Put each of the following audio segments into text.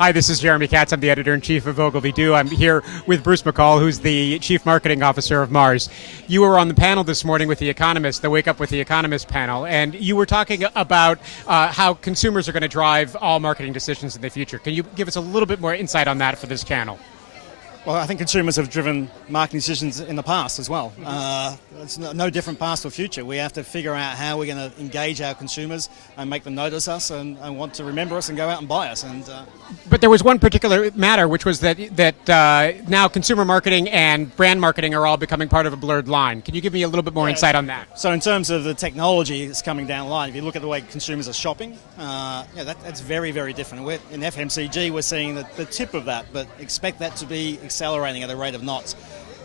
Hi, this is Jeremy Katz. I'm the editor-in-chief of Ogilvy. I'm here with Bruce McColl, who's the chief marketing officer of Mars. You were on the panel this morning with The Economist, the Wake Up with The Economist panel, and you were talking about how consumers are going to drive all marketing decisions in the future. Can you give us a little bit more insight on that for this channel? Well, I think consumers have driven marketing decisions in the past as well. It's no different past or future. We have to figure out how we're going to engage our consumers and make them notice us and want to remember us and go out and buy us. But there was one particular matter, which was that now consumer marketing and brand marketing are all becoming part of a blurred line. Can you give me a little bit more insight on that? So in terms of the technology that's coming down the line, if you look at the way consumers are shopping, that's very, very different. In FMCG, we're seeing the tip of that, but expect that to be accelerating at a rate of knots.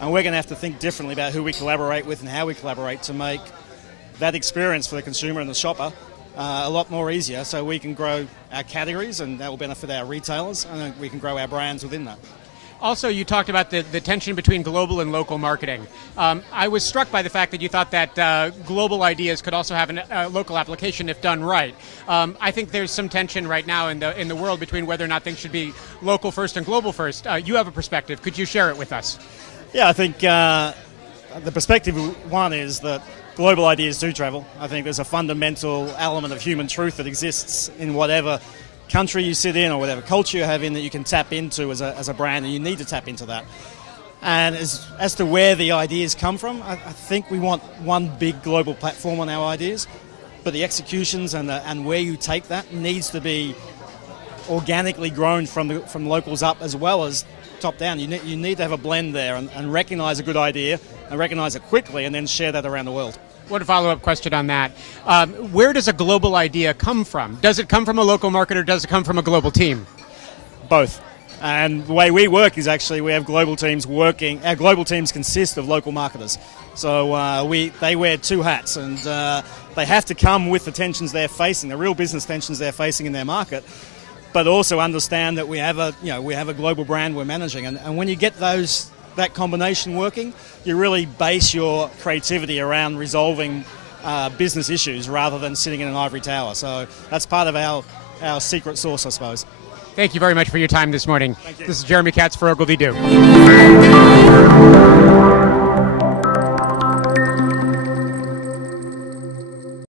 And we're going to have to think differently about who we collaborate with and how we collaborate to make that experience for the consumer and the shopper a lot more easier, so we can grow our categories and that will benefit our retailers, and we can grow our brands within that. Also, you talked about the tension between global and local marketing. I was struck by the fact that you thought that global ideas could also have a local application if done right. I think there's some tension right now in the world between whether or not things should be local first and global first. You have a perspective. Could you share it with us? Yeah, I think the perspective one is that global ideas do travel. I think there's a fundamental element of human truth that exists in whatever country you sit in or whatever culture you have in that you can tap into as a brand, and you need to tap into that. And as to where the ideas come from, I think we want one big global platform on our ideas, but the executions and where you take that needs to be organically grown from locals up as well as top down. You need to have a blend there and recognize a good idea and recognize it quickly and then share that around the world. One follow-up question on that. Where does a global idea come from? Does it come from a local market or does it come from a global team? Both. And the way we work is actually we have global teams working. Our global teams consist of local marketers. So they wear two hats, and they have to come with the tensions they're facing, the real business tensions they're facing in their market, but also understand that we have a global brand we're managing. And when you get that combination working, you really base your creativity around resolving business issues rather than sitting in an ivory tower. So that's part of our secret sauce, I suppose. Thank you very much for your time this morning. Thank you. This is Jeremy Katz for Ogilvy.